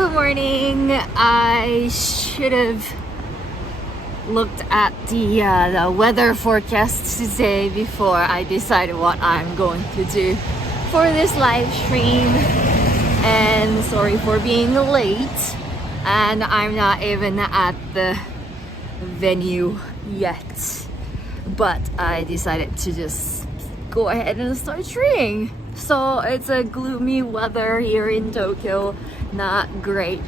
Good morning. I should have looked at the weather forecast today before I decided what I'm going to do for this live stream. And sorry for being late. And I'm not even at the venue yet. But I decided to just go ahead and start streaming. So it's a gloomy weather here in Tokyo. Not great.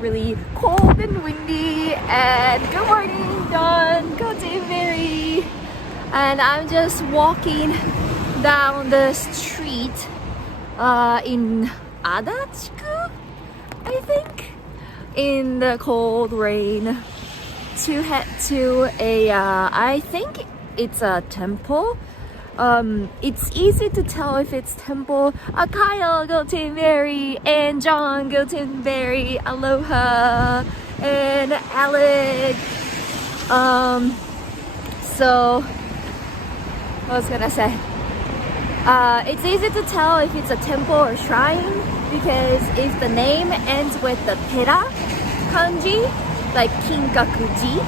Really cold and windy. And good morning, Dawn. Good day, Mary. And I'm just walking down the street in Adachiku, I think, in the cold rain to head to a I think it's a temple. It's easy to tell if it's temple. Kyle, go Team Mary, and John, go Team Mary, aloha, and Alec. So what was I gonna say? It's easy to tell if it's a temple or shrine because if the name ends with the tera kanji, like kinkakuji,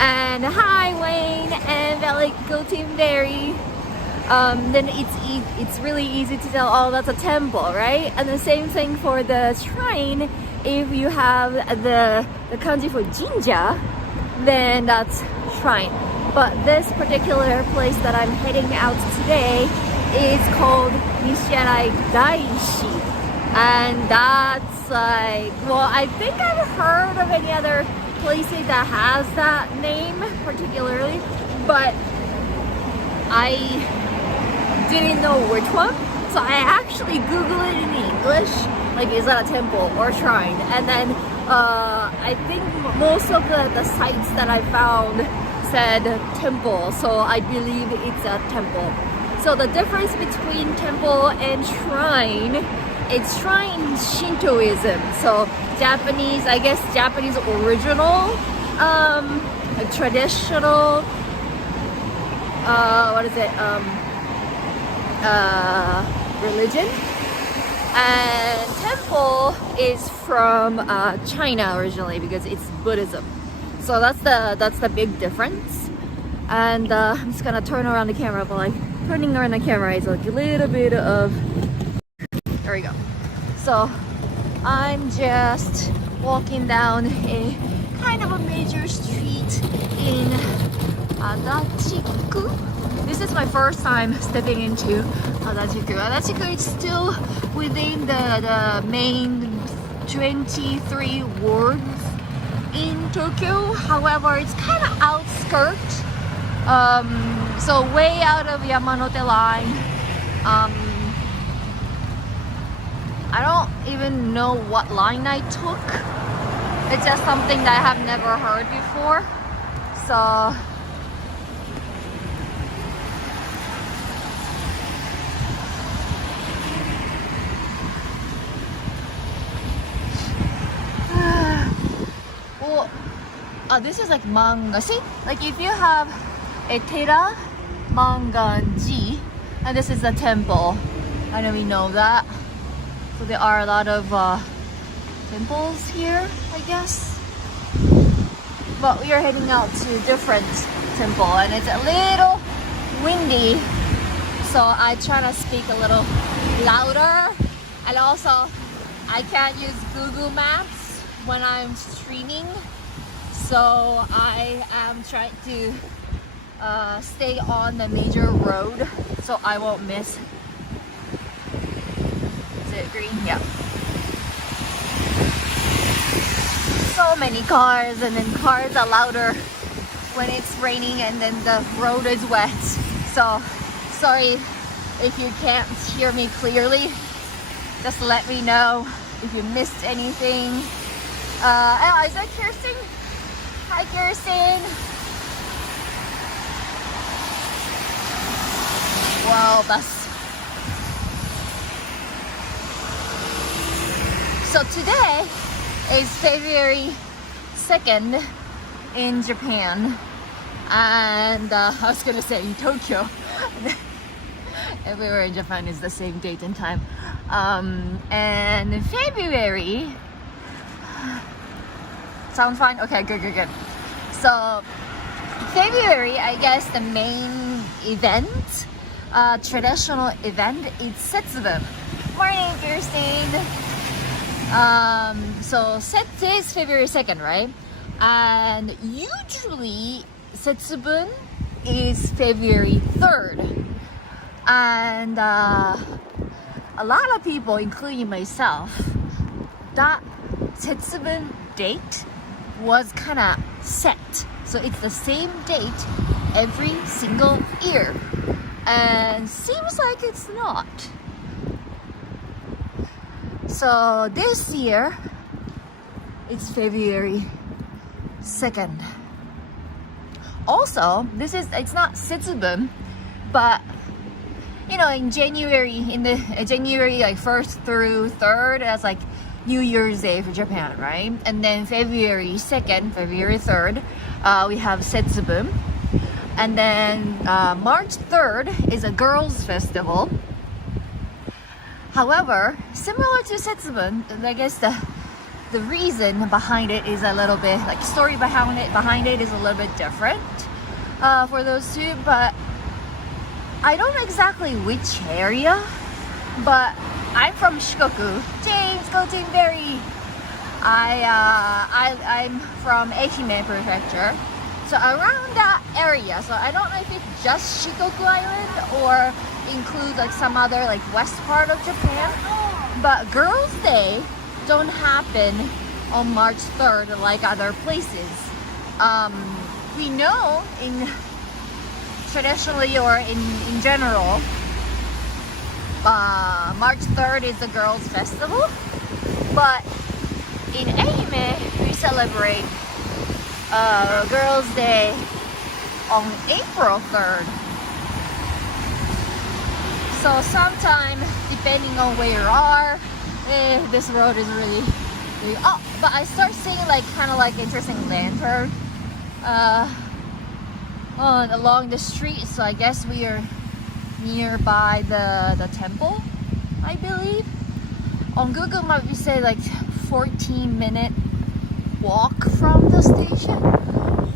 and hi Wayne and Alec, go Team Mary. Then it's really easy to tell, oh, that's a temple, right? And the same thing for the shrine. If you have the kanji for jinja, then that's shrine. But this particular place that I'm heading out today is called Nishiarai Daishi. And that's like, well, I think I've heard of any other places that has that name particularly, but I didn't know which one, so I actually googled it in English, like is that a temple or shrine, and then I think most of the sites that I found said temple, so I believe it's a temple. So the difference between temple and shrine, it's shrine Shintoism, so Japanese, I guess Japanese original, traditional, what is it, religion, and temple is from China originally because it's Buddhism. So that's the big difference. And I'm just gonna turn around the camera, but like turning around the camera is like a little bit of, there we go. So I'm just walking down a kind of a major street in Adachiku. This is my first time stepping into Adachiku. Adachiku is still within the main 23 wards in Tokyo. However, it's kind of outskirts. So way out of Yamanote line. I don't even know what line I took. It's just something that I have never heard before. So this is like manga. See, like if you have a tera, manganji, and this is the temple. I know we know that. So there are a lot of temples here, I guess. But we are heading out to a different temple, and it's a little windy. So I try to speak a little louder, and also I can't use Google Maps when I'm streaming. So I am trying to stay on the major road so I won't miss. Is it green? Yeah. So many cars, and then cars are louder when it's raining and then the road is wet. So sorry if you can't hear me clearly. Just let me know if you missed anything. Is that Kirsten? Hi, Kirsten. Wow, so today is February 2nd in Japan, and I was gonna say in Tokyo. Everywhere in Japan is the same date and time. And February Sound fine? Okay, good. So February, I guess the main event, traditional event is Setsubun. Morning, Kirsten. So Setsu is February 2nd, right? And usually Setsubun is February 3rd. And a lot of people, including myself, that Setsubun date was kind of set. So it's the same date every single year. And seems like it's not. So this year, it's February 2nd. Also, it's not Setsubun, but you know, in January, January like 1st through 3rd, that's like New Year's Day for Japan, right? And then February 2nd, February 3rd, we have Setsubun. And then March 3rd is a girls' festival. However, similar to Setsubun, I guess the reason behind it is a little bit, like story behind it is a little bit different for those two, but I don't know exactly which area, but I'm from Shikoku. James, go Team Berry! I'm from Ehime Prefecture, so around that area. So I don't know if it's just Shikoku Island or includes like some other like west part of Japan. But Girls' Day don't happen on March 3rd like other places. We know traditionally or in general, March 3rd is the girls' festival, but in Ehime we celebrate Girls' Day on April 3rd. So sometime, depending on where you are, this road is really oh, but I start seeing like kind of like interesting lantern along the street, so I guess we are nearby the temple, I believe. On Google Maps we say like 14-minute walk from the station.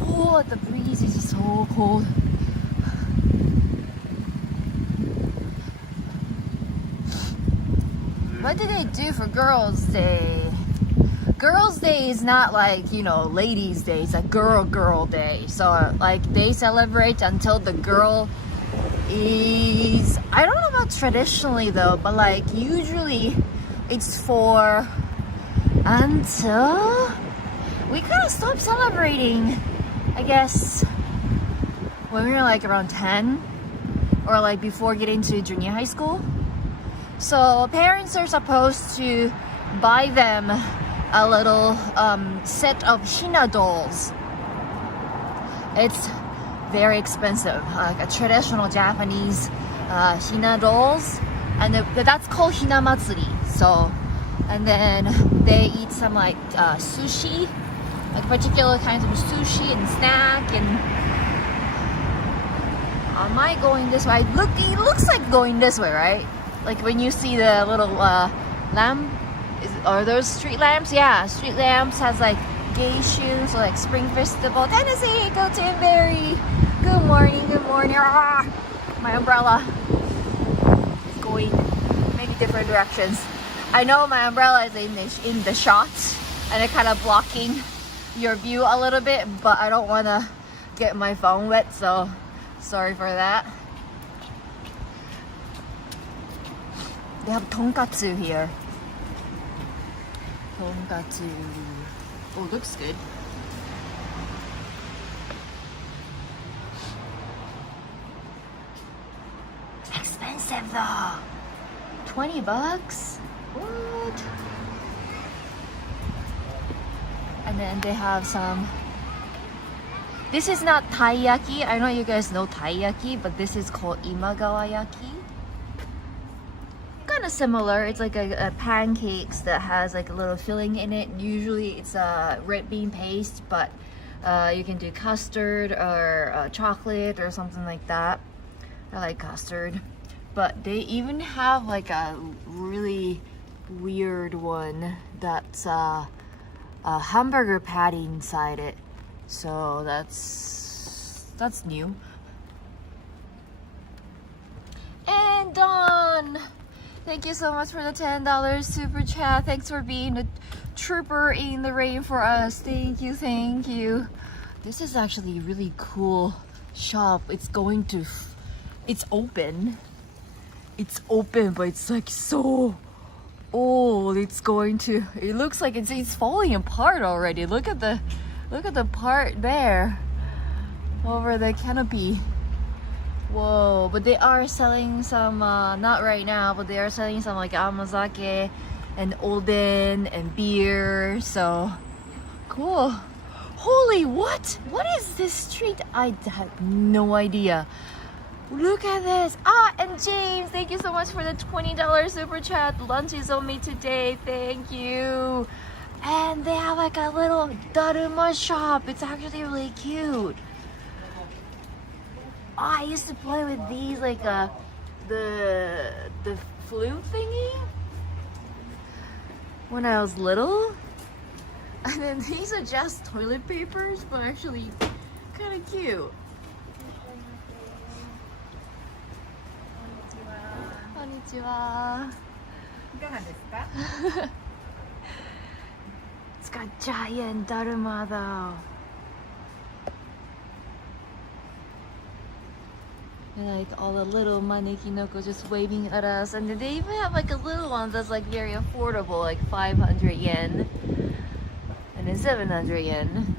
Oh, the breeze is so cold. What do they do for Girls' Day? Girls' Day is not like, you know, Ladies' Day. It's a girl day. So like they celebrate until the girl is, I don't know about traditionally though, but like usually it's for until we kind of stopped celebrating, I guess, when we were like around 10 or like before getting to junior high school. So parents are supposed to buy them a little set of Hina dolls. It's very expensive, like a traditional Japanese Hina dolls, and that's called Hina Matsuri. So, and then they eat some like sushi, like particular kinds of sushi and snack. And am I going this way? It looks like going this way, right? Like when you see the little lamp, are those street lamps? Yeah, street lamps has like geishun, so like spring festival. Tennessee, go Timberry. Good morning. Ah, my umbrella is going maybe different directions. I know my umbrella is in the shot and it's kind of blocking your view a little bit, but I don't want to get my phone wet, so sorry for that. They have tonkatsu here. Tonkatsu. Oh, looks good. Expensive though. $20? What? And then they have some. This is not taiyaki. I know you guys know taiyaki, but this is called imagawa yaki. Kind of similar. It's like a pancakes that has like a little filling in it. Usually it's a red bean paste, but you can do custard or chocolate or something like that. I like custard, but they even have like a really weird one that's a hamburger patty inside it. So that's new. And done. Thank you so much for the $10 super chat. Thanks for being a trooper in the rain for us. Thank you, thank you. This is actually a really cool shop. It's open. It's open, but it's like so old. It looks like it's falling apart already. Look at the part there over the canopy. Whoa, but they are selling some, not right now, but they are selling some like amazake and oden and beer, so cool. Holy, what is this street? I have no idea. Look at this. And James, thank you so much for the $20 super chat. Lunch is on me today, thank you. And they have like a little Daruma shop. It's actually really cute. I used to play with these, like the flute thingy when I was little. And then these are just toilet papers, but actually kind of cute. Konnichiwa. It's got giant Daruma though. And like all the little manekinoko just waving at us, and then they even have like a little one that's like very affordable, like 500 yen and then 700 yen.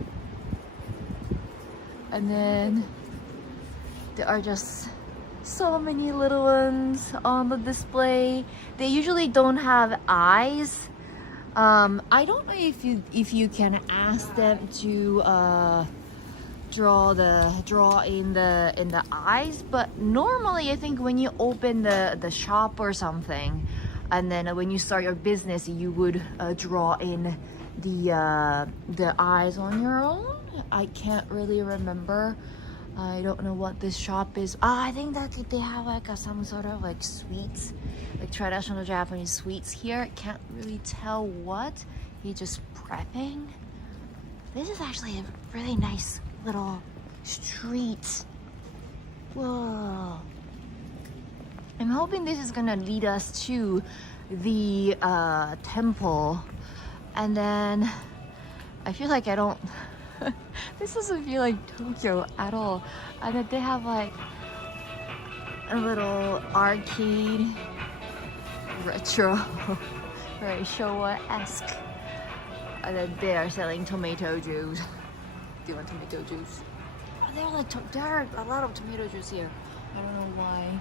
And then there are just so many little ones on the display. They usually don't have eyes. I don't know if you can ask them to draw in the eyes, but normally I think when you open the shop or something, and then when you start your business, you would draw in the eyes on your own. I can't really remember. I don't know what this shop is. I think that they have like some sort of like sweets, like traditional Japanese sweets here. Can't really tell what. He's just prepping. This is actually a really nice little street. Whoa. I'm hoping this is gonna lead us to the temple, and then I feel like I don't this doesn't feel like Tokyo at all. And then they have like a little arcade, retro, very Showa-esque, and then they are selling tomato juice. Do you want tomato juice? There are a lot of tomato juice here. I don't know why.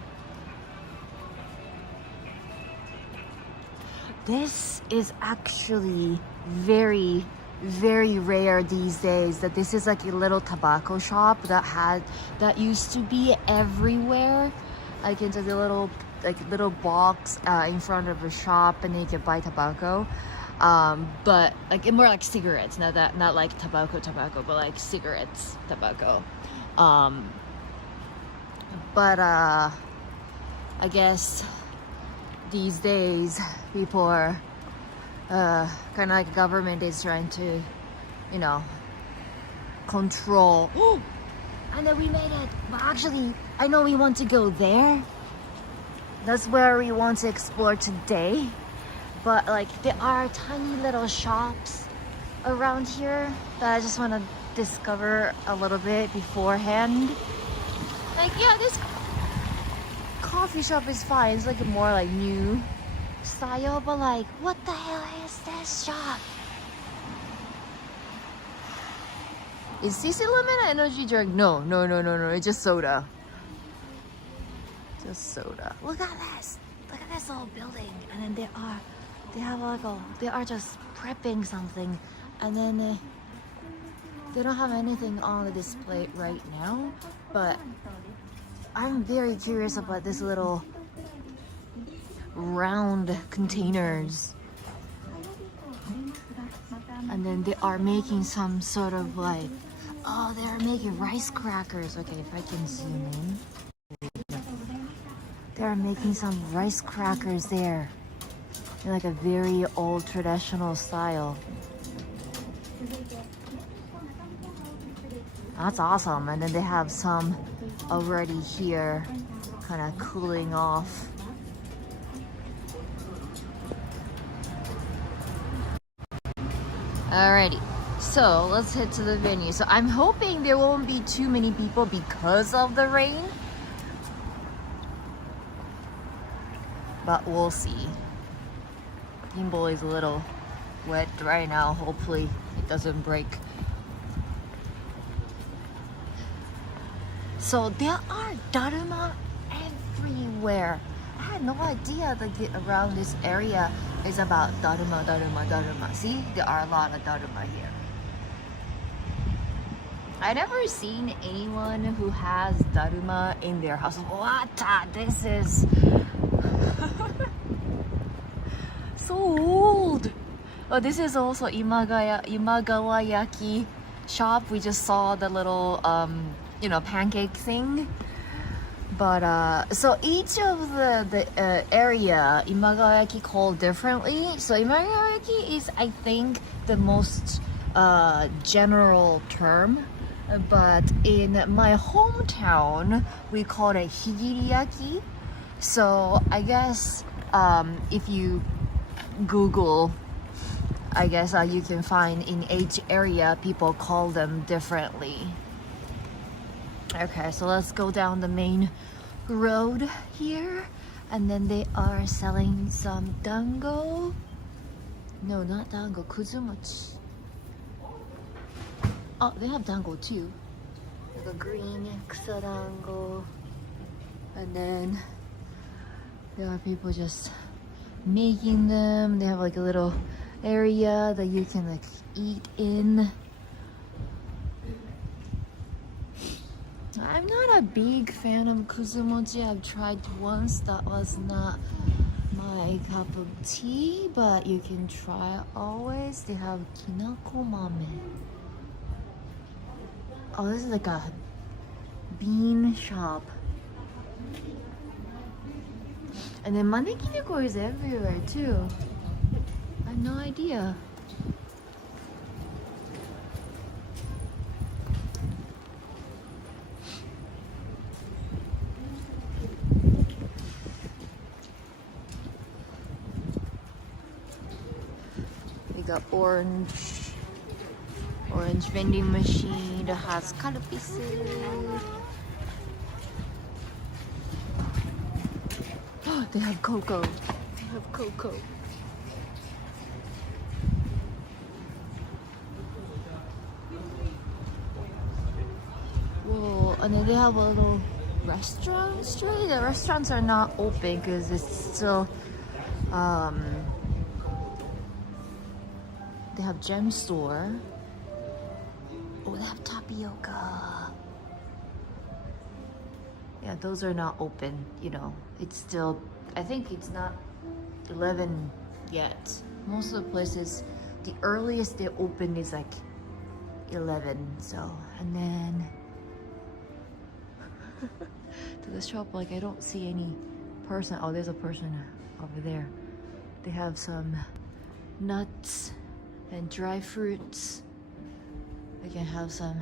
This is actually very, very rare these days. That this is like a little tobacco shop that used to be everywhere, like into the little box in front of a shop, and you can buy tobacco. But like more like cigarettes, not like tobacco, but like cigarettes, tobacco. But I guess these days people are kind of like government is trying to, control. And then we made it. But actually, I know we want to go there. That's where we want to explore today. But like there are tiny little shops around here that I just want to discover a little bit beforehand. Like, yeah, this coffee shop is fine. It's like more like new style, but like, what the hell is this shop? Is CC Lemon an energy drink? No. It's just soda. Just soda. Look at this. Look at this little building. And then they are just prepping something, and then they don't have anything on the display right now, but I'm very curious about this little round containers. And then they are making some sort of like, they are making rice crackers. Okay, if I can zoom in. They are making some rice crackers there. In like a very old traditional style. That's awesome. And then they have some already here, kind of cooling off. Alrighty, so let's head to the venue. So I'm hoping there won't be too many people because of the rain, but we'll see. Gimbal is a little wet right now. Hopefully it doesn't break. So there are Daruma everywhere. I had no idea that around this area is about Daruma. See, there are a lot of Daruma here. I never seen anyone who has Daruma in their house. What? This is so old. Oh, this is also Imagawayaki shop. We just saw the little pancake thing. But so each of the area Imagawayaki called differently. So Imagawayaki is, I think, the most general term. But in my hometown, we call it higiriyaki. So I guess if you Google, I guess you can find in each area people call them differently. Okay, so let's go down the main road here, and then they are selling some dango. No, not dango, kuzumochi. Oh, they have dango too. Like a green kusadango. And then there are people just making them. They have like a little area that you can like eat in. I'm not a big fan of kuzumochi. I've tried once. That was not my cup of tea, but you can try always. They have kinako mame. Oh, this is like a bean shop. And then manekineko is everywhere too. I have no idea. We got orange vending machine that has kalopisi. Oh, they have cocoa. They have cocoa. Whoa, and then they have a little restaurant street. The restaurants are not open because it's still they have gem store. Oh, they have tapioca. Yeah, those are not open, It's still, I think it's not 11 yet. Most of the places, the earliest they open is like 11, so, and then to the shop, like I don't see any person. Oh, there's a person over there. They have some nuts and dry fruits. You can have some,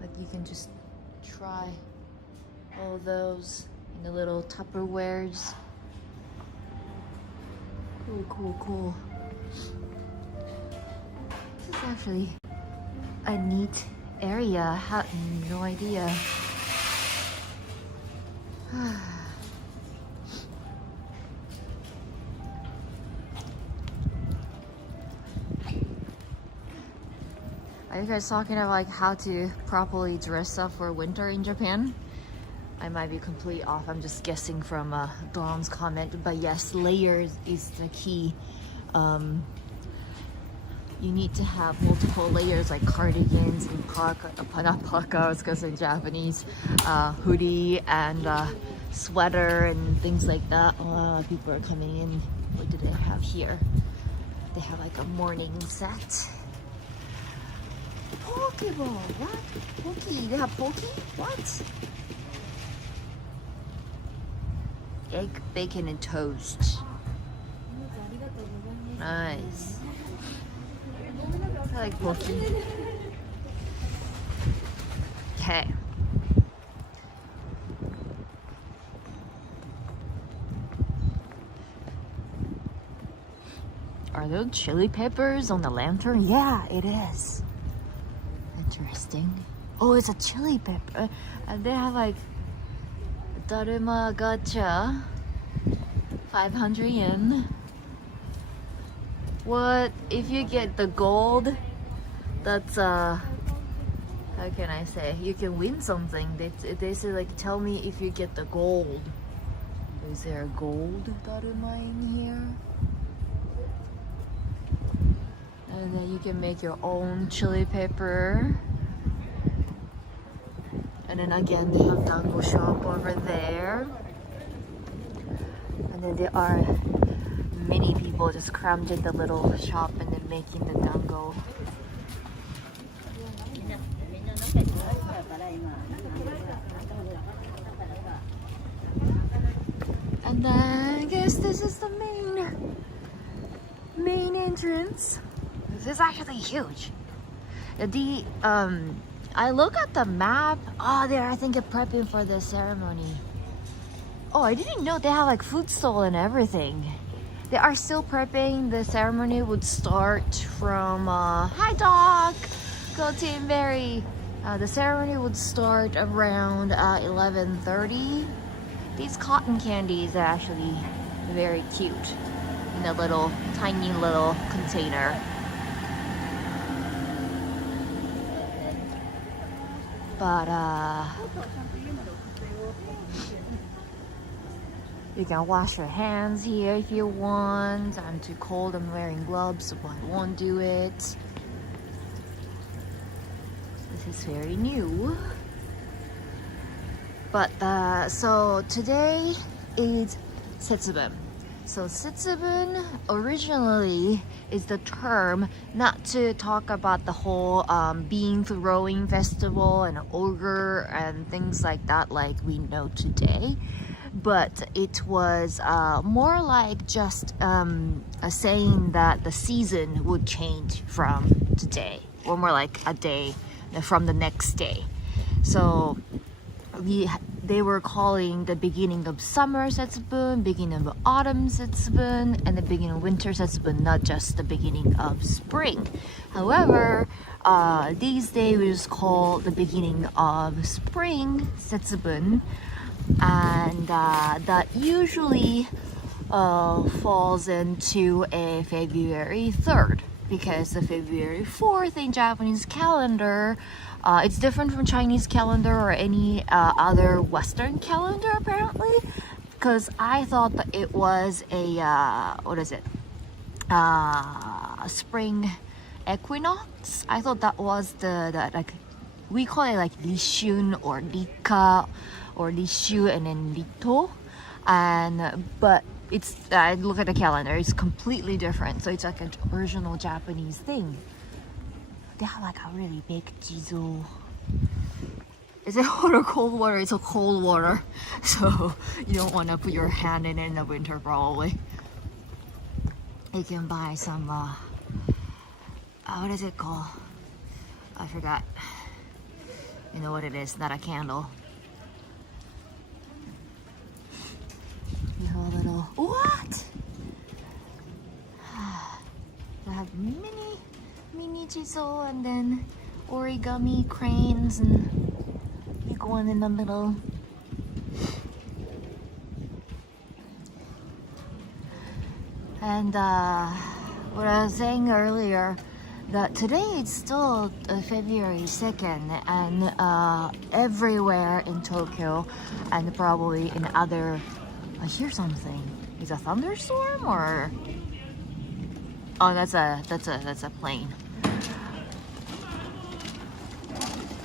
like you can just try all those in the little Tupperwares. Cool. This is actually a neat area. I had no idea. Are you guys talking about like how to properly dress up for winter in Japan? I might be completely off. I'm just guessing from Dawn's comment, but yes, layers is the key. You need to have multiple layers like cardigans and not parkas because in Japanese, hoodie and sweater and things like that. A lot of people are coming in. What do they have here? They have like a morning set. Pokeball, what? Poke, they have poke? What? Egg, bacon, and toast. Nice. I like coffee. Okay. Are those chili peppers on the lantern? Yeah, it is. Interesting. Oh, it's a chili pepper. And they have like Daruma gacha, 500 yen. What if you get the gold? That's how can I say? You can win something. They say like, tell me if you get the gold. Is there a gold Daruma in here? And then you can make your own chili pepper. And then again, they have dango shop over there. And then there are many people just crammed in the little shop and then making the dango. And then I guess this is the main entrance. This is actually huge. I look at the map. Oh, they're I think prepping for the ceremony. Oh, I didn't know they have like food stall and everything. They are still prepping. The ceremony would start from hi Doc, go Team Berry. The ceremony would start around 11:30. These cotton candies are actually very cute in a little tiny little container. But you can wash your hands here if you want. I'm too cold, I'm wearing gloves, so I won't do it. This is very new. But so today is Setsubun. So Setsubun originally is the term not to talk about the whole bean throwing festival and ogre and things like that like we know today. But it was more like just a saying that the season would change from today, or more like a day from the next day. So they were calling the beginning of summer Setsubun, beginning of autumn Setsubun, and the beginning of winter Setsubun, not just the beginning of spring. However, these days we just call the beginning of spring Setsubun, and that usually falls into a February 3rd, because the February 4th in Japanese calendar, it's different from Chinese calendar or any other Western calendar apparently, because I thought that it was a spring equinox. I thought that was the like, we call it like Rishun or Rika or Rishu and then Rito, but it's I look at the calendar, it's completely different. So it's like an original Japanese thing. They have like a really big jizo. Is it hot or cold water? It's a cold water, so you don't want to put your hand in it in the winter probably. You can buy some what is it called? I forgot. You know what it is, not a candle. You have a little, what? They have mini chisel and then origami cranes and big one in the middle. And what I was saying earlier, that today it's still February 2nd, and everywhere in Tokyo and probably in other, I hear something. Is a thunderstorm or? Oh, that's a plane.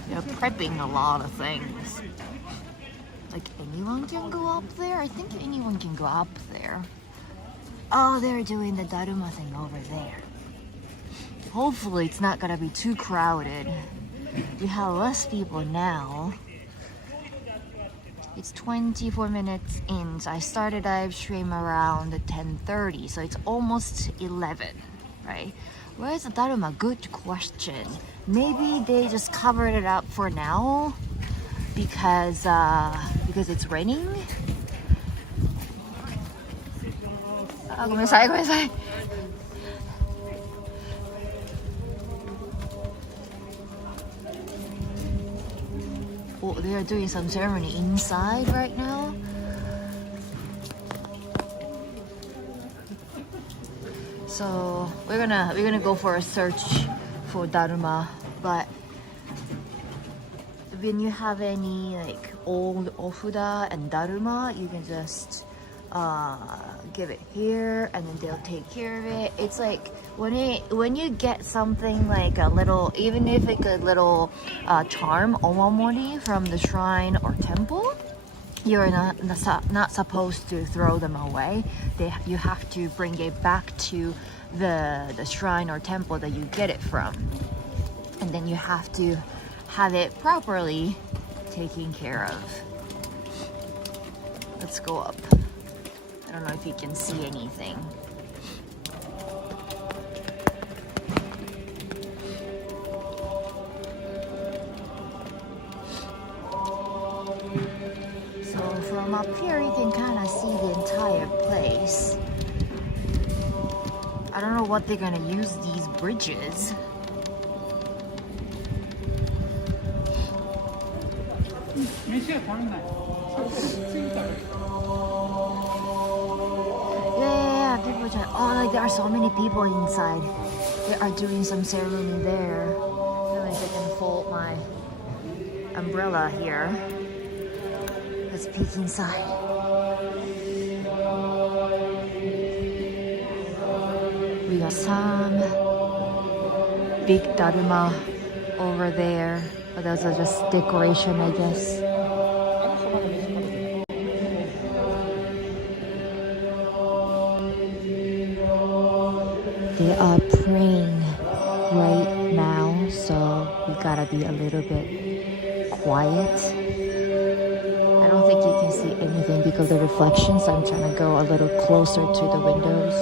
They're prepping a lot of things. Like anyone can go up there? I think anyone can go up there. Oh, they're doing the Daruma thing over there. Hopefully it's not gonna be too crowded. We have less people now. It's 24 minutes in, so I started live stream around 10:30, so it's almost 11 right? Where's the Daruma? Good question. Maybe they just covered it up for now because it's raining. あ、ごめんなさい、ごめんなさい。Oh, they are doing some ceremony inside right now. So we're gonna go for a search for Daruma, but when you have any like old ofuda and Daruma, you can just give it here and then they'll take care of it. It's like when you get something like a little, even if it's a little charm omamori from the shrine or temple, you're not supposed to throw them away. You have to bring it back to the shrine or temple that you get it from, and then you have to have it properly taken care of. Let's go up. I don't know if you can see anything. So from up here you can kind of see the entire place. I don't know what they're gonna use these bridges. Yeah, people just, oh, like there are so many people inside. They are doing some ceremony there. I don't know if I can fold my umbrella here. Let's peek inside. We got some big Daruma over there, but those are just decoration, I guess. They are praying right now, so we gotta be a little bit quiet. I don't think you can see anything because of the reflections, so I'm trying to go a little closer to the windows.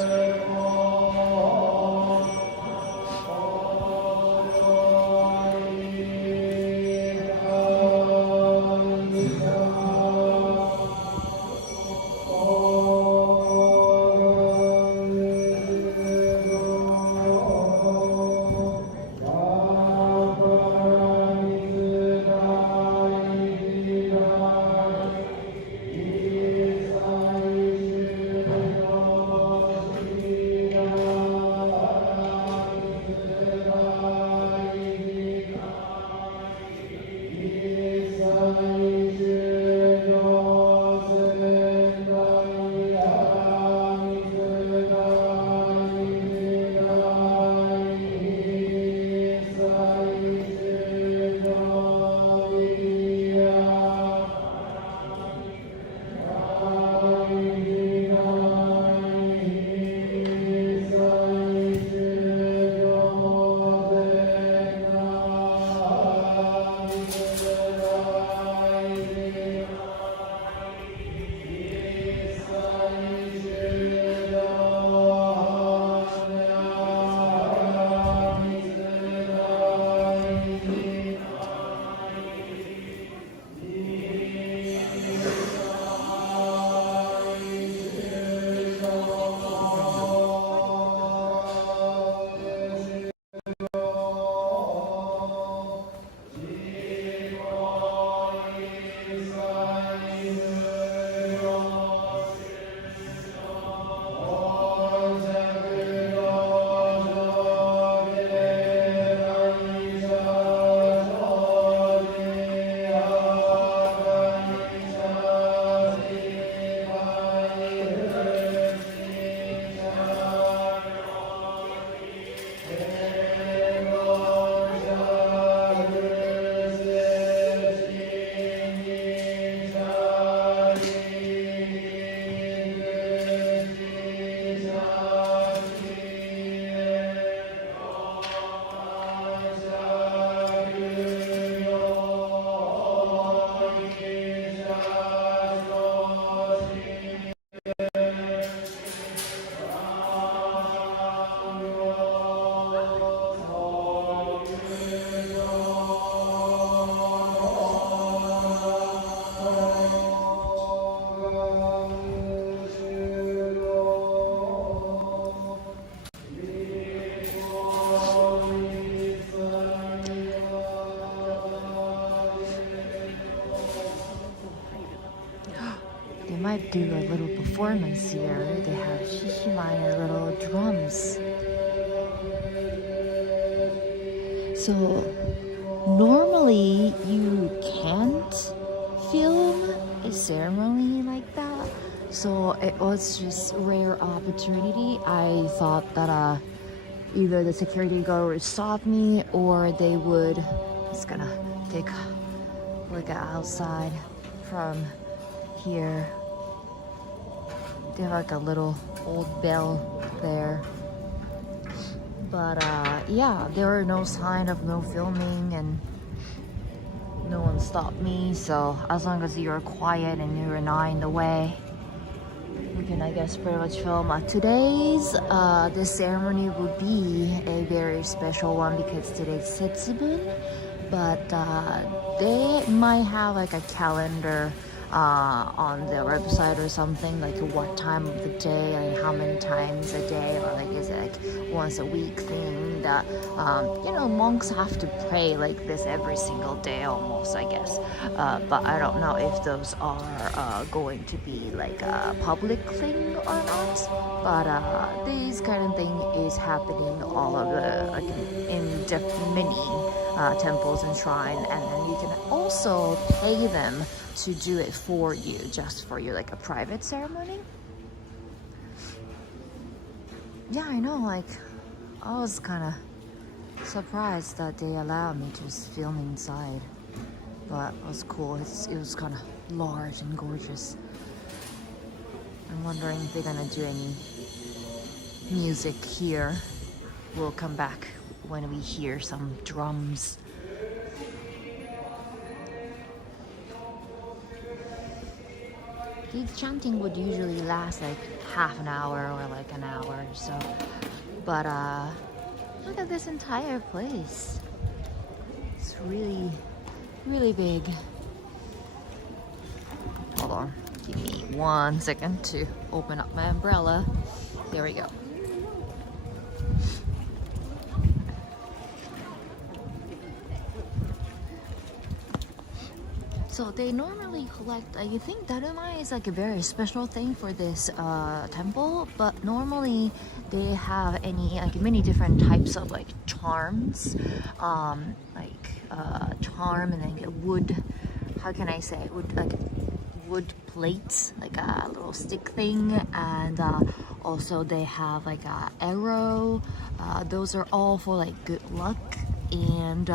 might do a little performance here. They have Shishimai little drums. So normally you can't film a ceremony like that. So it was just a rare opportunity. I thought that either the security guard would stop me or they would. Just gonna take a look outside from here. They have like a little old bell there. But yeah, there were no sign of no filming and no one stopped me. So as long as you're quiet and you're not in the way, we can, I guess, pretty much film. Today's this ceremony would be a very special one because today's Setsubun. But they might have like a calendar on their website or something, like what time of the day and how many times a day, or like is it like once a week thing that you know, monks have to pray like this every single day almost, I guess. But I don't know if those are going to be like a public thing or not. But this kind of thing is happening all over, like in many temples and shrine, and then you can also pay them to do it for you, just for your like a private ceremony. Yeah, I know, like I was kind of surprised that they allowed me to film inside, but it was cool. It was kind of large and gorgeous. I'm wondering if they're gonna do any music here. We'll come back when we hear some drums. The chanting would usually last like half an hour or like an hour or so. But look at this entire place. It's really, really big. Hold on, give me 1 second to open up my umbrella. There we go. So they normally collect, I think Daruma is like a very special thing for this temple, but normally they have many different types of like charms, charm and then wood, how can I say, wood plates, like a little stick thing, and also they have like a arrow. Those are all for like good luck. And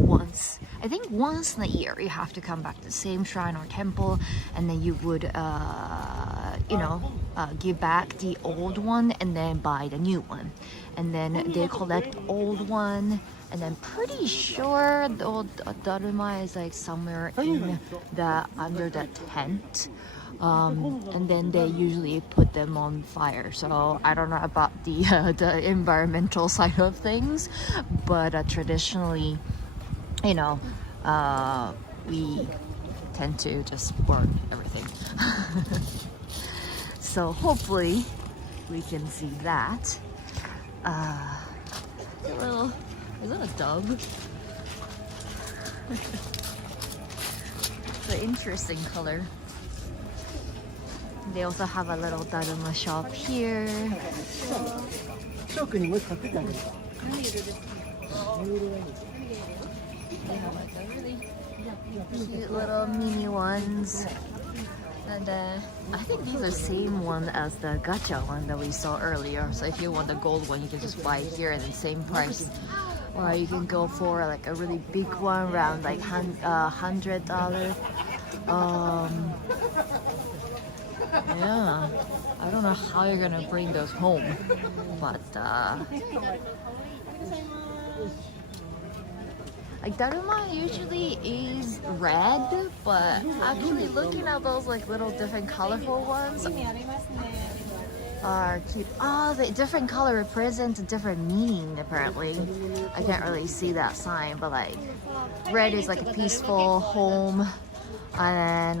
once in a year you have to come back to the same shrine or temple, and then you would give back the old one and then buy the new one, and then they collect the old one, and then pretty sure the old Daruma is like somewhere in the under the tent. And then they usually put them on fire. So I don't know about the environmental side of things, but traditionally, you know, we tend to just burn everything. So hopefully we can see that. Is that a dog? It's an interesting color. They also have a little Daruma shop here. They have like a really cute little mini ones. And I think these are the same one as the gacha one that we saw earlier. So if you want the gold one, you can just buy it here and the same price. Or you can go for like a really big one around like $100. Yeah, I don't know how you're gonna bring those home, but like Daruma usually is red, but actually looking at those like little different colorful ones are cute. Oh, the different color represents a different meaning apparently. I can't really see that sign, but like red is like a peaceful home, and then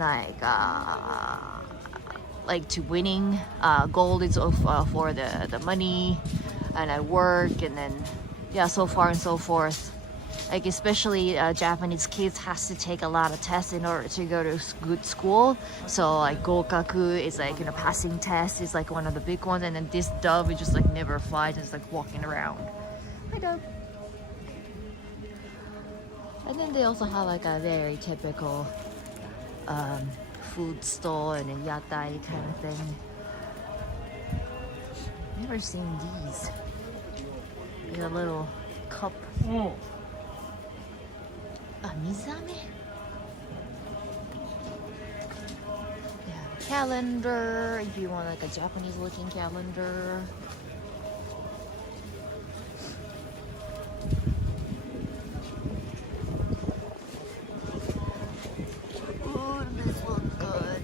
like to winning, gold is for the money and I work, and then yeah, so far and so forth. Like especially Japanese kids has to take a lot of tests in order to go to good school. So like gokaku is like, you know, passing test is like one of the big ones, and then this dove is just like never flies, it's like walking around. Hi dove. And then they also have like a very typical food stall and a yatai kind of thing. Never seen these. Like a little cup. Mizame? Yeah, calendar, if you want like a Japanese looking calendar. Ooh, this looks good.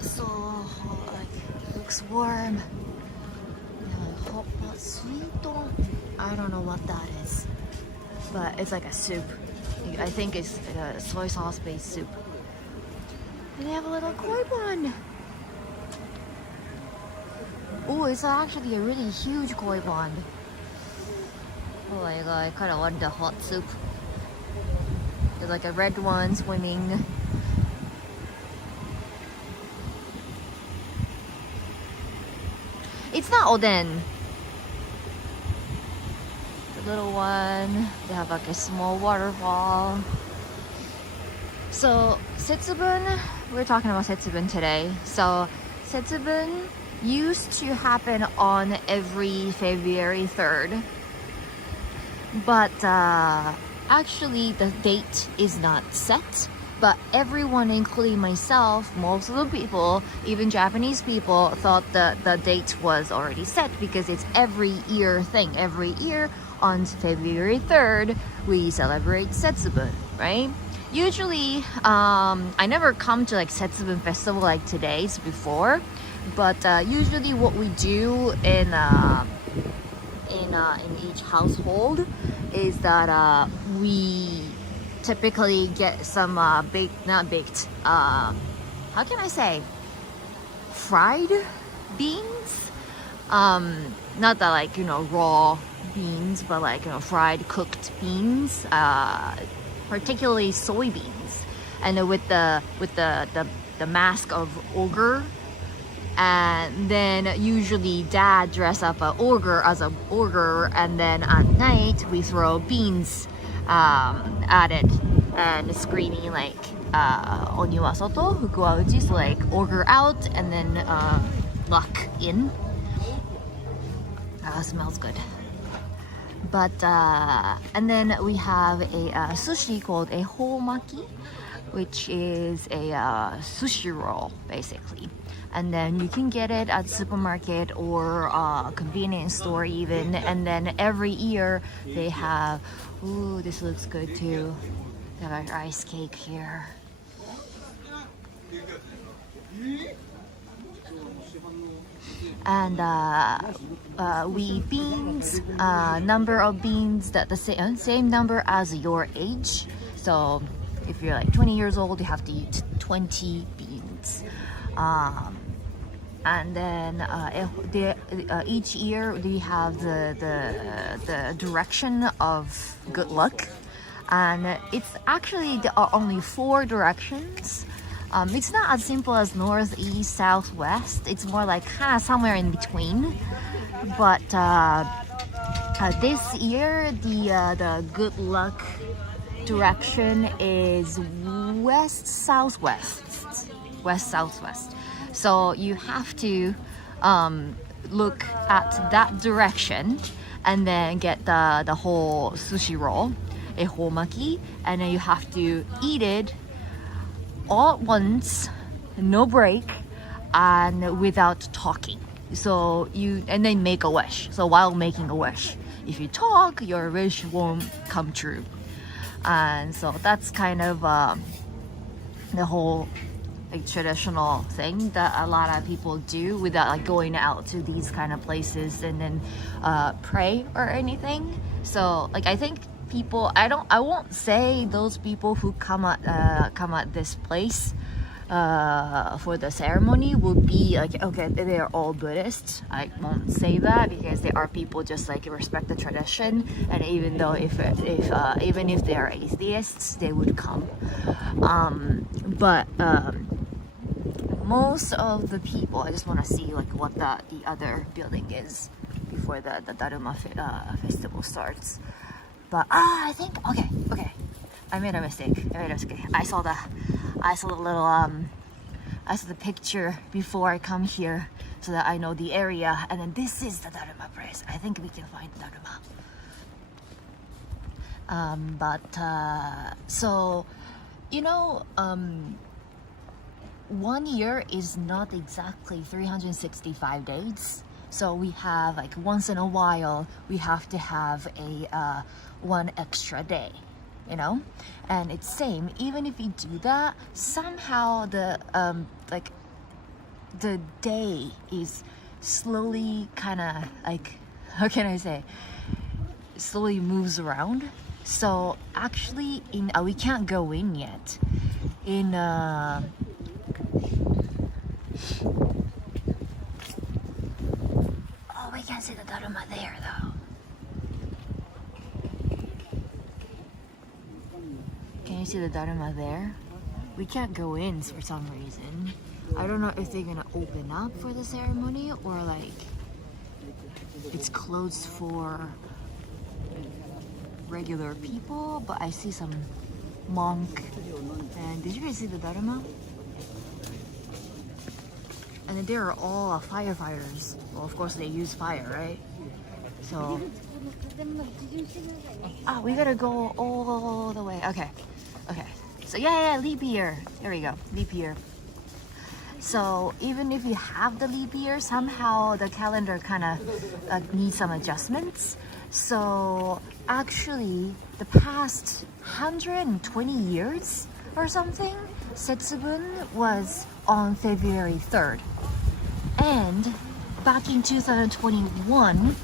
So hot, like, it looks warm. Yeah, hot pot sweet. I don't know what that is, but it's like a soup. I think it's a soy sauce based soup. And they have a little koi pond. Oh, it's actually a really huge koi pond. Oh my god, I kind of want the hot soup. There's like a red one swimming. It's not oden. Little one. They have like a small waterfall. So Setsubun, we're talking about Setsubun today. So Setsubun used to happen on every February 3rd, but actually the date is not set. But everyone, including myself, most of the people, even Japanese people, thought that the date was already set because it's every year thing. Every year on February 3rd, we celebrate Setsubun, right? Usually, I never come to like Setsubun festival like today's before, but usually what we do in each household is that we typically get some not baked, how can I say, fried beans, not that like, you know, raw beans, but like, you know, fried cooked beans, particularly soybeans, and with the mask of ogre. And then usually dad dress up an ogre as an ogre, and then at night we throw beans at it and screaming like Oni wa soto, fuku wa uchi, so like ogre out and then luck in. Smells good. But and then we have a sushi called a homaki, which is a sushi roll basically. And then you can get it at supermarket or convenience store even. And then every year they have, ooh, this looks good too. They have our ice cake here. And we eat beans, number of beans that the same number as your age. So if you're like 20 years old, you have to eat 20 beans. And then each year we have the direction of good luck, and it's actually there are only 4 directions. It's not as simple as north, east, south, west. It's more like kind of somewhere in between. But this year the good luck direction is west southwest. West southwest. So you have to look at that direction and then get the whole sushi roll, a homaki, and then you have to eat it all at once, no break, and without talking. So and then make a wish. So while making a wish, if you talk, your wish won't come true. And so that's kind of the whole like traditional thing that a lot of people do without like going out to these kind of places and then pray or anything. So like I think people, I won't say those people who come at this place for the ceremony would be like, okay, they are all Buddhists. I won't say that because there are people just like respect the tradition, and even though even if they are atheists, they would come. But most of the people, I just want to see like what the other building is before the Daruma festival starts. But I think okay, I made a mistake. I saw the little I saw the picture before I come here, so that I know the area. And then this is the Daruma place. I think we can find Daruma. So you know, 1 year is not exactly 365 days. So we have like once in a while we have to have a one extra day, you know. And it's same, even if we do that, somehow the like the day is slowly kind of like, how can I say, slowly moves around. So actually in we can't go in yet in oh, we can see the Daruma there though. Can you see the Daruma there? We can't go in for some reason. I don't know if they're gonna open up for the ceremony or like it's closed for regular people, but I see some monk. And did you guys see the Daruma? And they are all firefighters. Well, of course they use fire, right? So we gotta go all the way. Okay. So yeah, leap year. There we go, leap year. So even if you have the leap year, somehow the calendar kind of needs some adjustments. So actually, the past 120 years or something, Setsubun was on February 3rd. And back in 2021,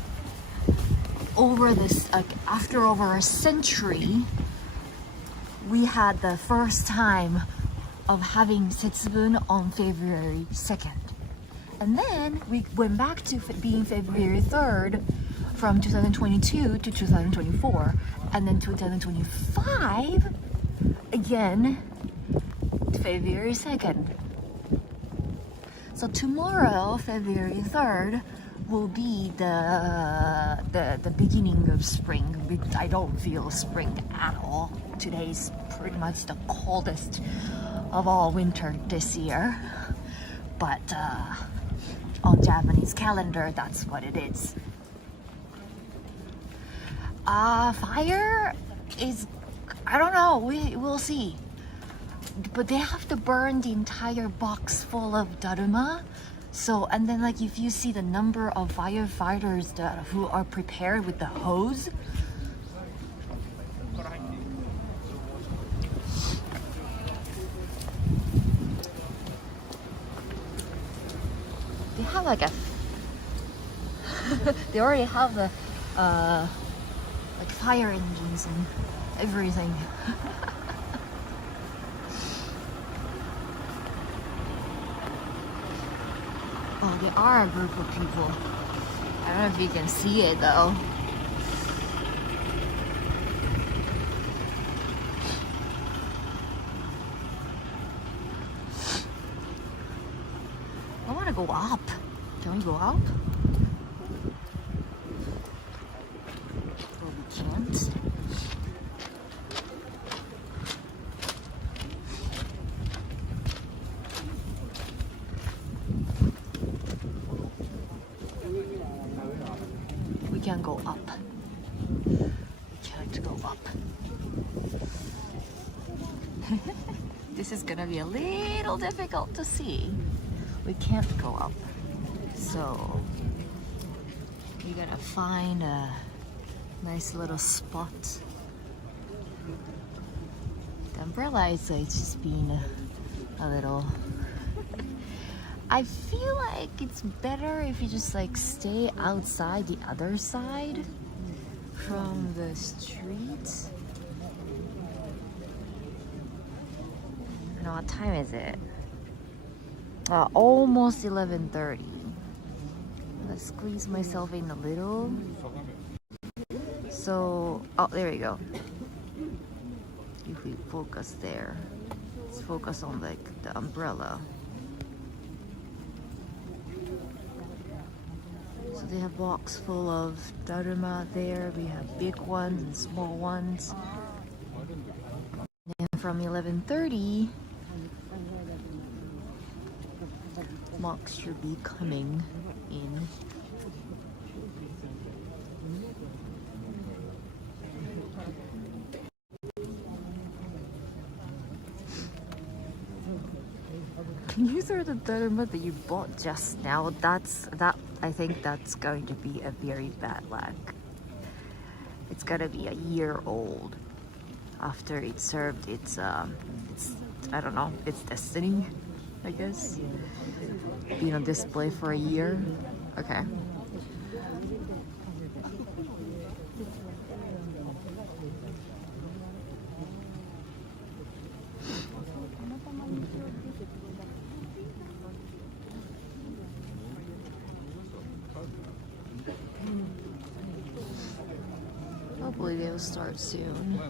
over this, like after over a century, we had the first time of having Setsubun on February 2nd. And then we went back to being February 3rd from 2022 to 2024. And then 2025, again, February 2nd. So tomorrow, February 3rd, will be the beginning of spring. I don't feel spring at all. Today's pretty much the coldest of all winter this year. But on Japanese calendar, that's what it is. Fire is, I don't know, we'll see. But they have to burn the entire box full of Daruma. So, and then like if you see the number of firefighters who are prepared with the hose, they have like they already have the like fire engines and everything. Oh, there are a group of people. I don't know if you can see it though. I want to go up. Can we go up? Well, we can't. We can't go up. We can't go up. This is gonna be a little difficult to see. We can't go up. So we gotta find a nice little spot. The umbrella is just being a little. I feel like it's better if you just like stay outside the other side from the street. I don't know, what time is it? Almost 11:30. Let's squeeze myself in a little. So, oh, there we go. If we focus there, let's focus on like the umbrella. So they have box full of Daruma there. We have big ones and small ones. And from 11:30, monks should be coming in. These are the Daruma that you bought just now. I think that's going to be a very bad luck. It's gonna be a year old after it served its I don't know, its destiny, I guess. Being on display for a year. Okay. Hopefully they'll start soon.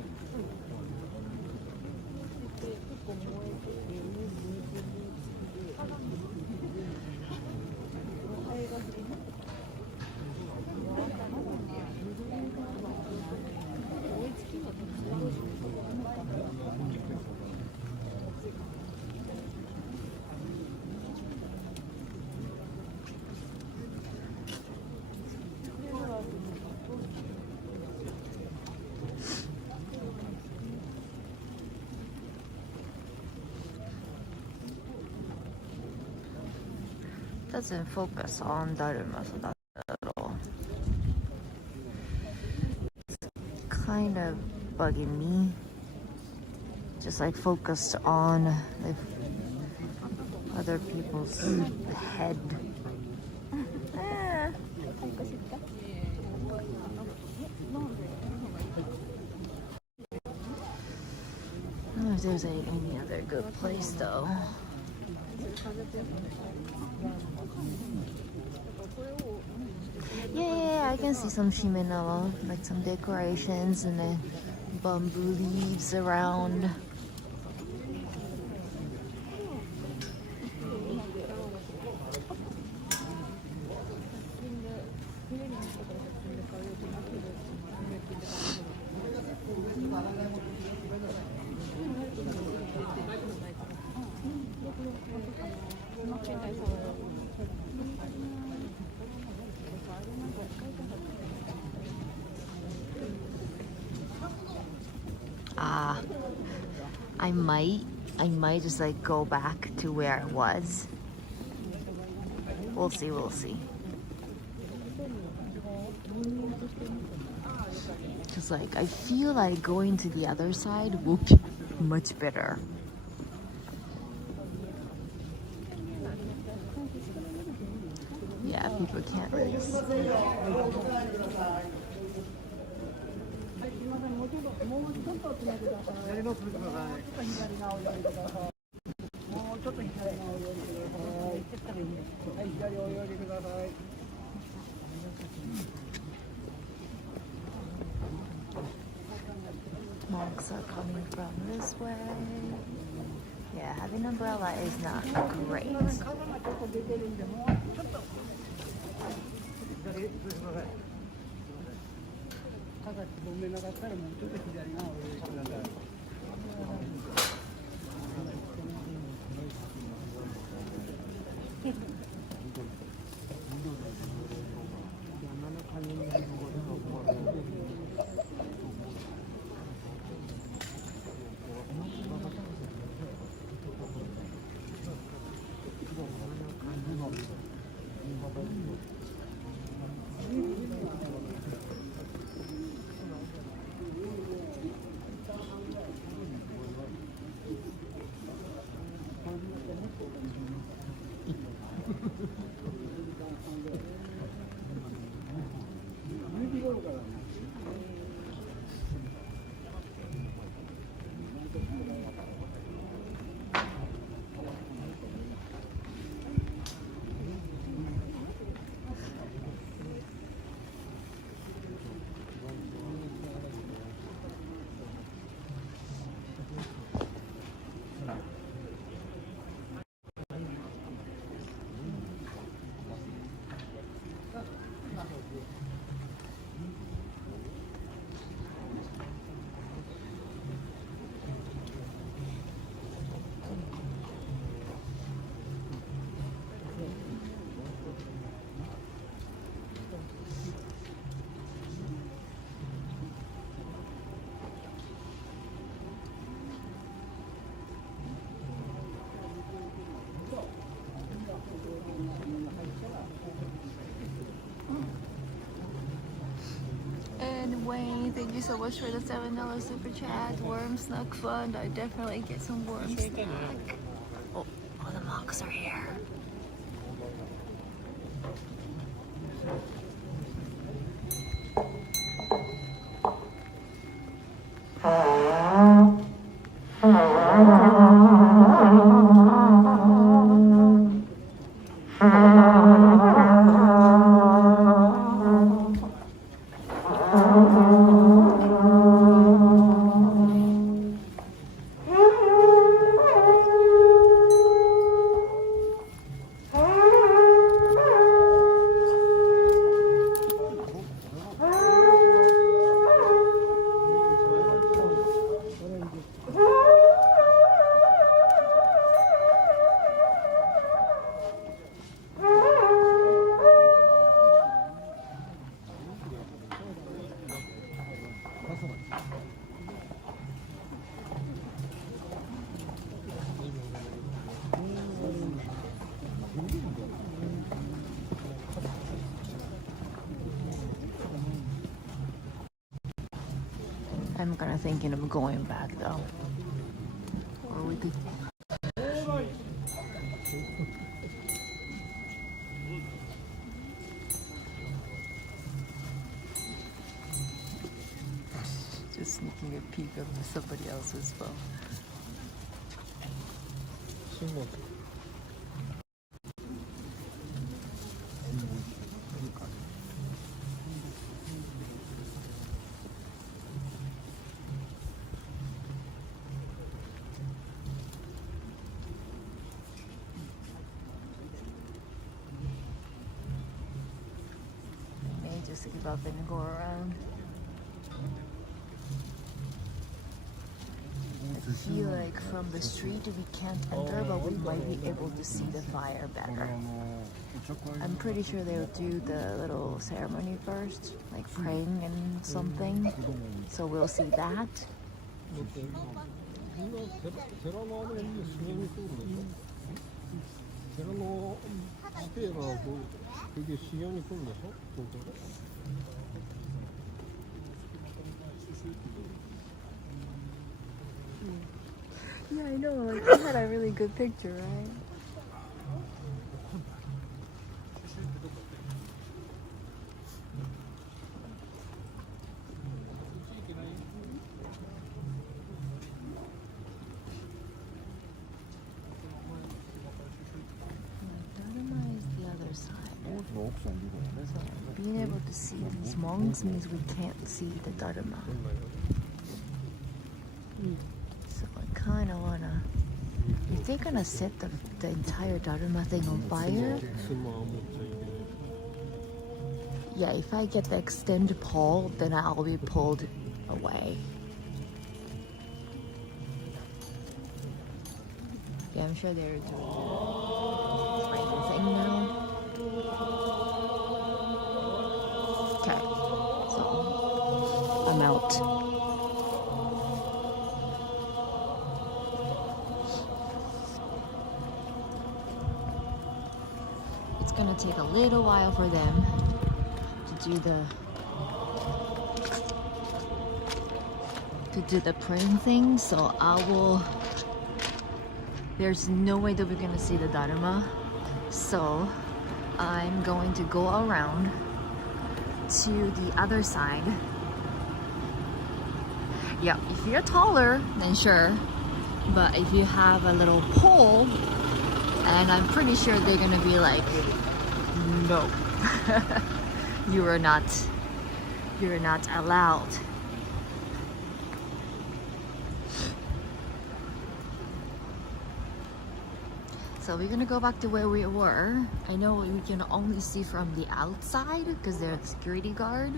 Doesn't focus on Daruma, so that's a little kind of bugging me. Just like focused on like other people's head. I don't know if there's any other good place though. Yeah, I can see some shimenawa, like some decorations and then bamboo leaves around. I might just like go back to where I was. We'll see. Cause like I feel like going to the other side will be much better. Yeah, people can't really see. Monks are coming from this way. Yeah, having an umbrella is not great. And Wayne, thank you so much for the $7 super chat. Worm Snuck Fund. I definitely get some worm snack. Oh, the monks are here. I'm kind of thinking of going back though. Or we could. Just sneaking a peek of somebody else's phone. Just give up and go around. I feel like from the street we can't enter, but we might be able to see the fire better. I'm pretty sure they'll do the little ceremony first, like praying and something. So we'll see that. Yeah, I know, like you had a really good picture, right? Daruma is the other side. So being able to see these monks means we can't see the Daruma. So I kind of wanna. If they're gonna set the entire Daruma thing on fire, yeah, if I get the extended pole, then I'll be pulled away. Yeah, I'm sure they're doing the flame thing now. Okay, so I'm out. It's gonna take a little while for them to do the praying thing, so there's no way that we're gonna see the Daruma, so I'm going to go around to the other side. Yeah, if you're taller, then sure, but if you have a little pole, and I'm pretty sure they're gonna be like, no, you're not allowed. So we're gonna go back to where we were. I know we can only see from the outside because they're a security guard,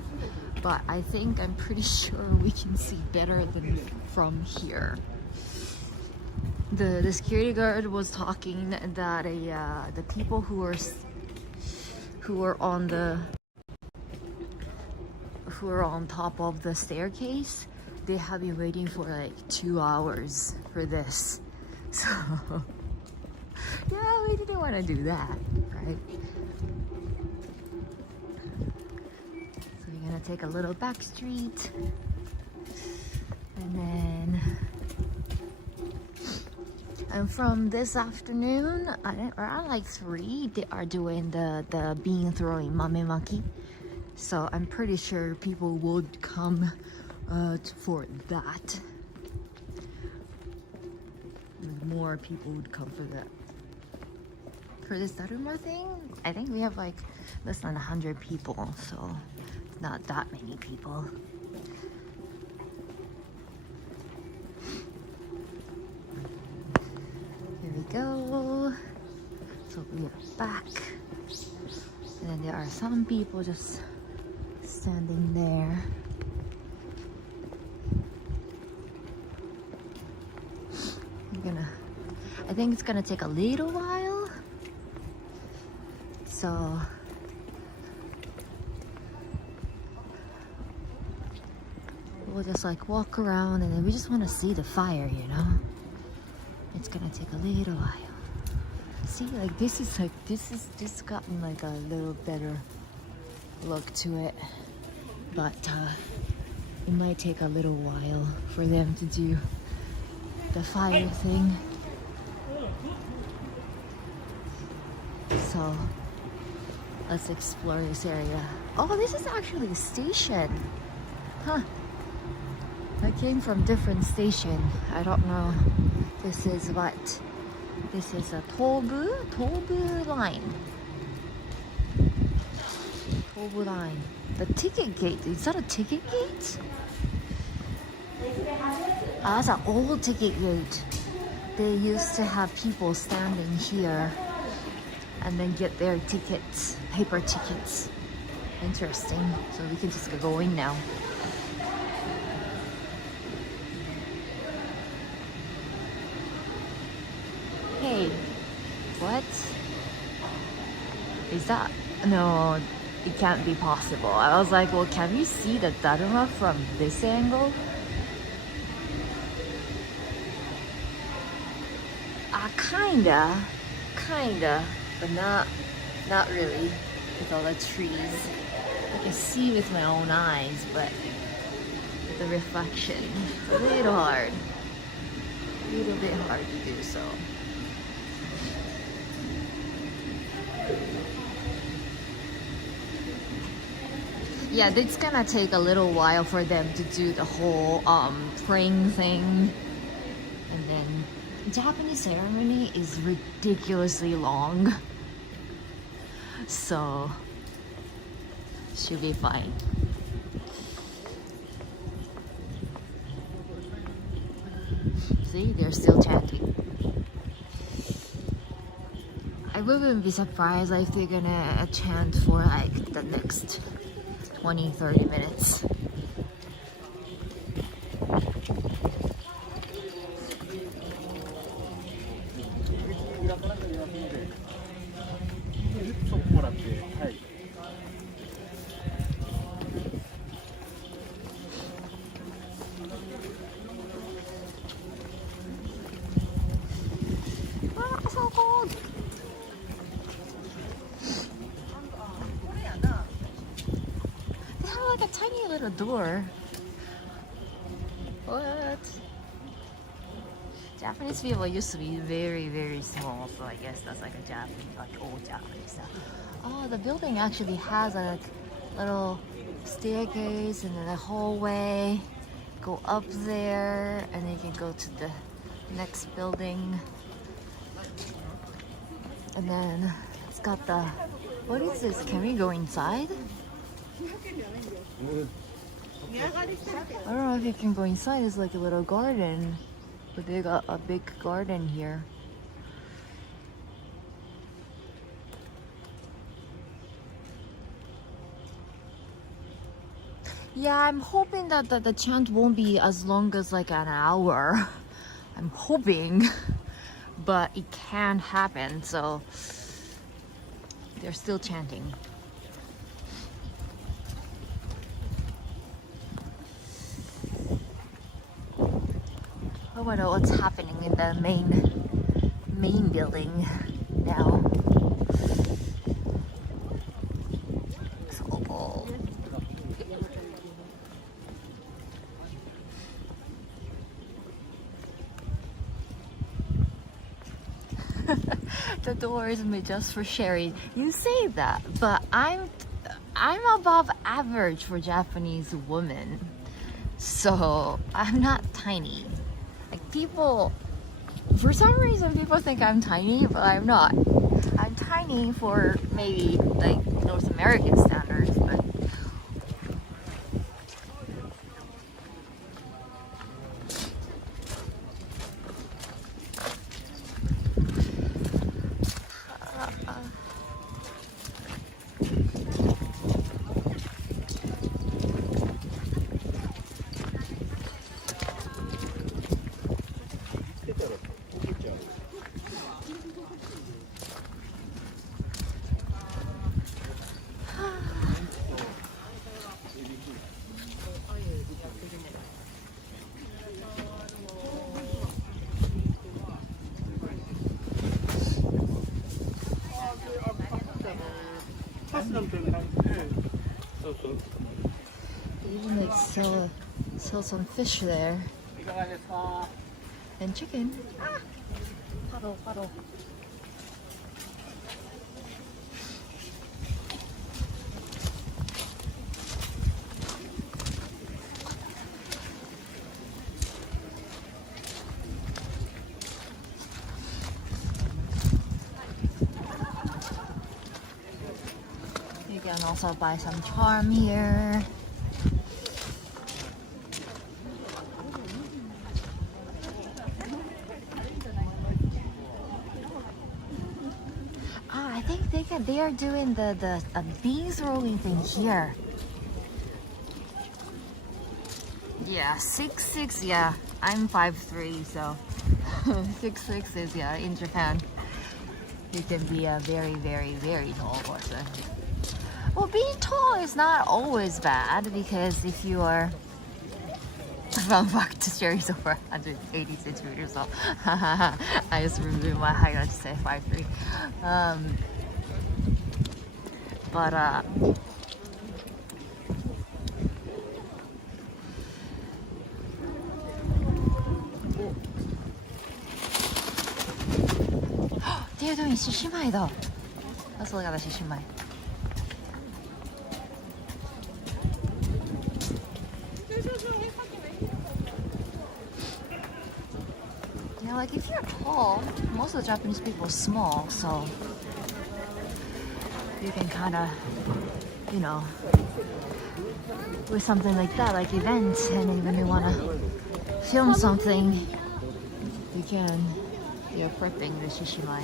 but I'm pretty sure we can see better than from here. The security guard was talking that the people who were on top of the staircase, they have been waiting for like 2 hours for this. So yeah, we didn't want to do that, right? So we're gonna take a little back street. And from this afternoon, around like 3, they are doing the bean throwing mamemaki. So I'm pretty sure people would come for that. More people would come for that. For this Daruma thing, I think we have like less than 100 people, so it's not that many people. Here we go. So we are back. And then there are some people just standing there. I think it's gonna take a little while. So we'll just like walk around and then we just want to see the fire, you know? It's gonna take a little while. See, like this is gotten like a little better look to it. But it might take a little while for them to do the fire thing. So let's explore this area. Oh, this is actually a station. Huh. I came from different station. I don't know. This is what? This is a Tobu line. Tobu line. The ticket gate. Is that a ticket gate? Ah, that's an old ticket gate. They used to have people standing here and then get their tickets, paper tickets. Interesting. So we can just go in now. Hey, what? Is that? No, it can't be possible. I was like, well, can we see the Daruma from this angle? Kinda, but not really, with all the trees. I can see with my own eyes, but with the reflection, it's a little hard. A little bit hard to do so. Yeah, it's gonna take a little while for them to do the whole praying thing. And then Japanese ceremony is ridiculously long. So should be fine. See, they're still chanting. I wouldn't be surprised if they're gonna chant for like the next 20-30 minutes. So cold. They have like a tiny little door. What? Japanese people used to be very, very small, so I guess that's like a Japanese, like old Japanese stuff. Oh, the building actually has a little staircase and then a hallway. Go up there, and then you can go to the next building. And then it's got the, what is this? Can we go inside? I don't know if you can go inside. It's like a little garden, but they got a big garden here. Yeah, I'm hoping that the chant won't be as long as like an hour. I'm hoping. But it can happen, so they're still chanting. I wonder what's happening in the main building now. So cold. the door is made just for sharing. You say that, but I'm above average for Japanese women, so I'm not tiny. Like people, for some reason, people think I'm tiny, but I'm not. I'm tiny for maybe like North American standards, but. Even like sell some fish there. And chicken. Ah! Puddle, puddle. You can also buy some charm here. I think they are doing the beans rolling thing here. Yeah, 6'6", yeah. I'm 5'3", so 6'6" is, yeah, in Japan. You can be a very, very, very tall person. Well, being tall is not always bad, because if you are from back to Sherry's over 180 centimeters, so I just removed my height to say 5'3". But they're doing shishimai though. Let's look at the shishimai. Yeah, like if you're tall, most of the Japanese people are small, so you can kind of, you know, with something like that, like events, and then when you want to film something, you can. You're prepping the shishimai.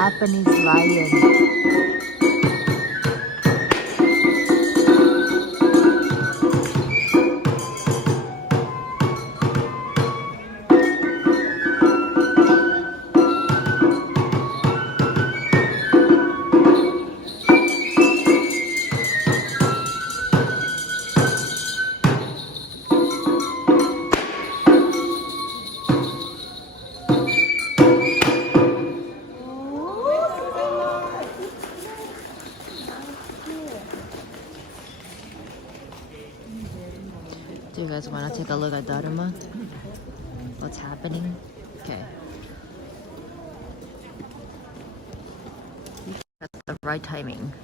Japanese lion. Do you guys want to take a look at Daruma? What's happening? Okay. That's the right timing.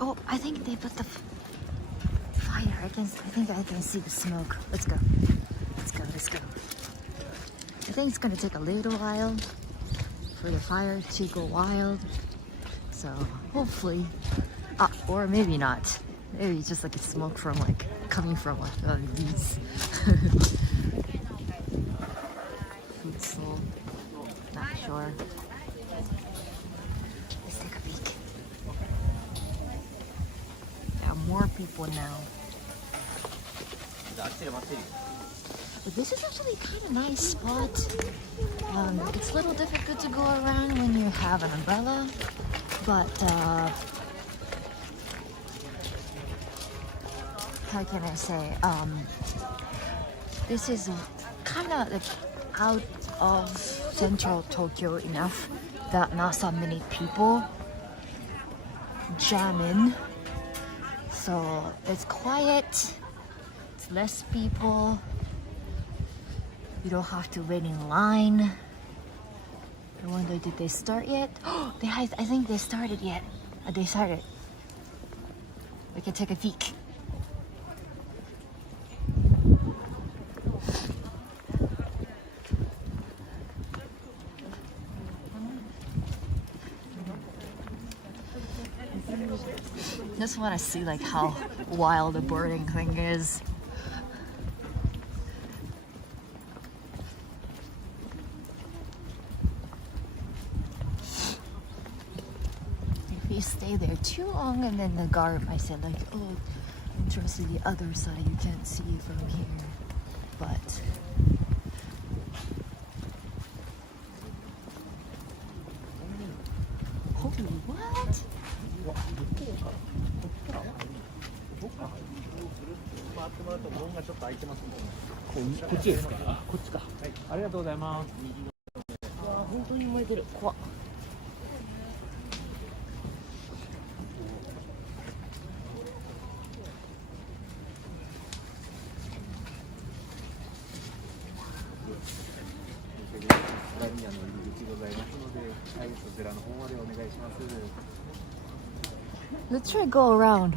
Oh, I think they put the fire. I think I can see the smoke. Let's go. Let's go. Let's go. I think it's gonna take a little while for the fire to go wild. So hopefully, or maybe not. Maybe it's just like a smoke from like coming from these food stall. Not sure. Let's take a peek. There are more people now. But this is actually kind of nice spot. It's a little difficult to go around when you have an umbrella, but how can I say? This is kind of like out of central Tokyo enough that not so many people jam in. So it's quiet, it's less people, you don't have to wait in line. I wonder, did they start yet? Oh, I think they started yet. They started. We can take a peek. Just want to see like how wild the burning thing is. If you stay there too long, and then the guard might say like, "Oh, interested the other side. You can't see from here." But holy what? こっちですか。こっちか。はい、ありがとうございます。本当に燃えてる。怖っ。Let's try to go around.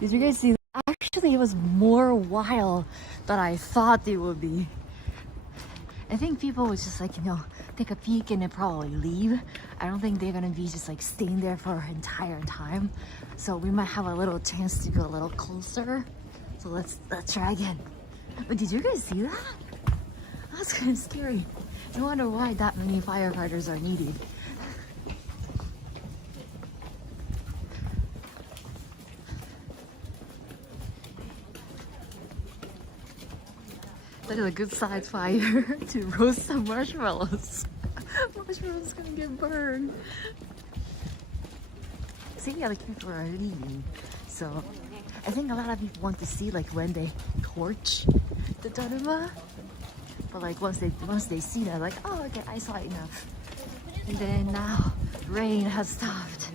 Did you guys see that? Actually, it was more wild than I thought it would be. I think people would just like, take a peek and then probably leave. I don't think they're gonna be just like staying there for an entire time. So we might have a little chance to go a little closer. So let's try again. But did you guys see that? That's kind of scary. I wonder why that many firefighters are needed. That is a good size fire to roast some marshmallows. Marshmallows gonna get burned. See, yeah, the people are leaving. So I think a lot of people want to see like when they torch the Daruma. But like once they see that, like, oh okay, I saw enough. And then now rain has stopped.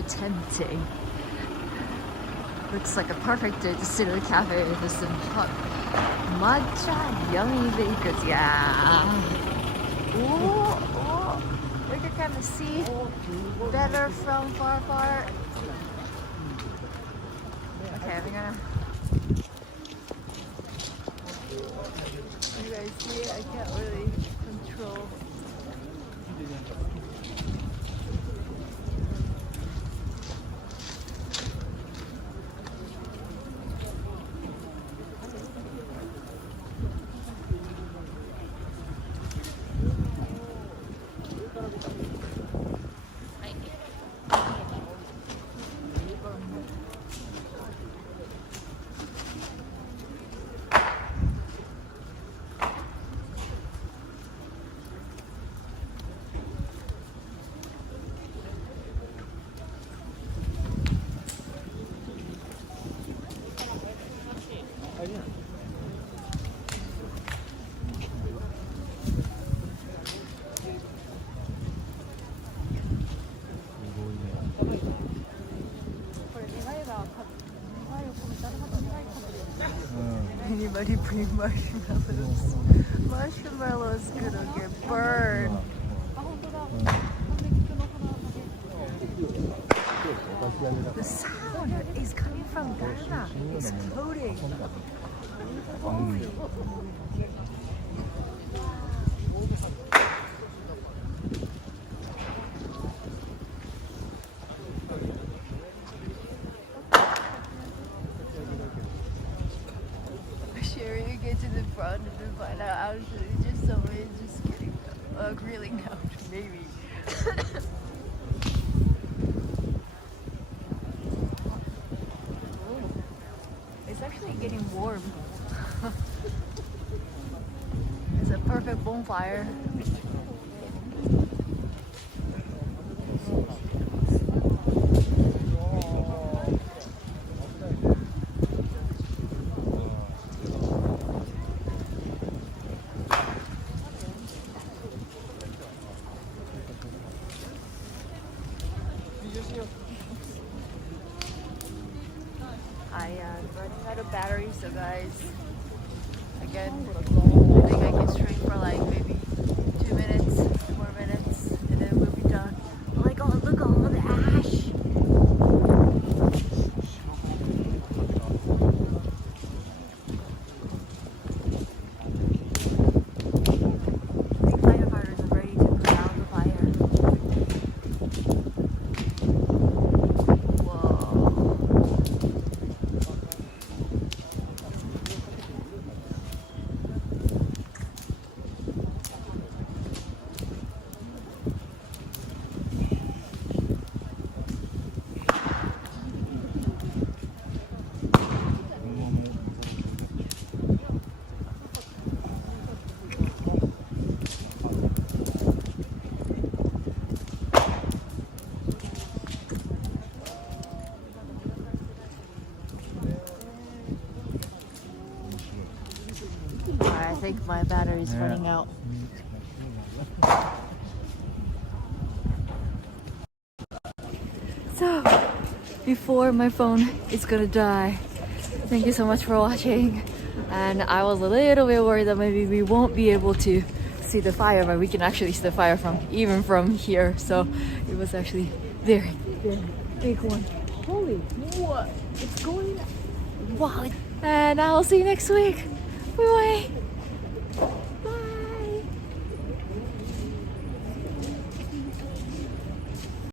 so tempting. Looks like a perfect day to sit at a cafe with some hot matcha yummy bakers. Yeah. Ooh, we can kind of see better from far. Okay, I'm gonna. You guys see it? I can't really control. Anybody bring marshmallows? Marshmallows gonna get burned. The sound is coming from Daruma. It's floating. Holy. Sherry gets to the front and find out actually just somebody just getting grilling out, maybe. It's actually getting warm. It's a perfect bonfire. Running out of batteries, so guys, again, I think I can stream for like maybe 2 minutes, 2 more minutes, and then we'll be done. Oh my god, look at all the ash! I think firefighters are ready to put out the fire. I think my battery is running out. So, before my phone is gonna die, thank you so much for watching. And I was a little bit worried that maybe we won't be able to see the fire, but we can actually see the fire even from here. So it was actually very big one. Holy, what? It's going, wow. And I'll see you next week.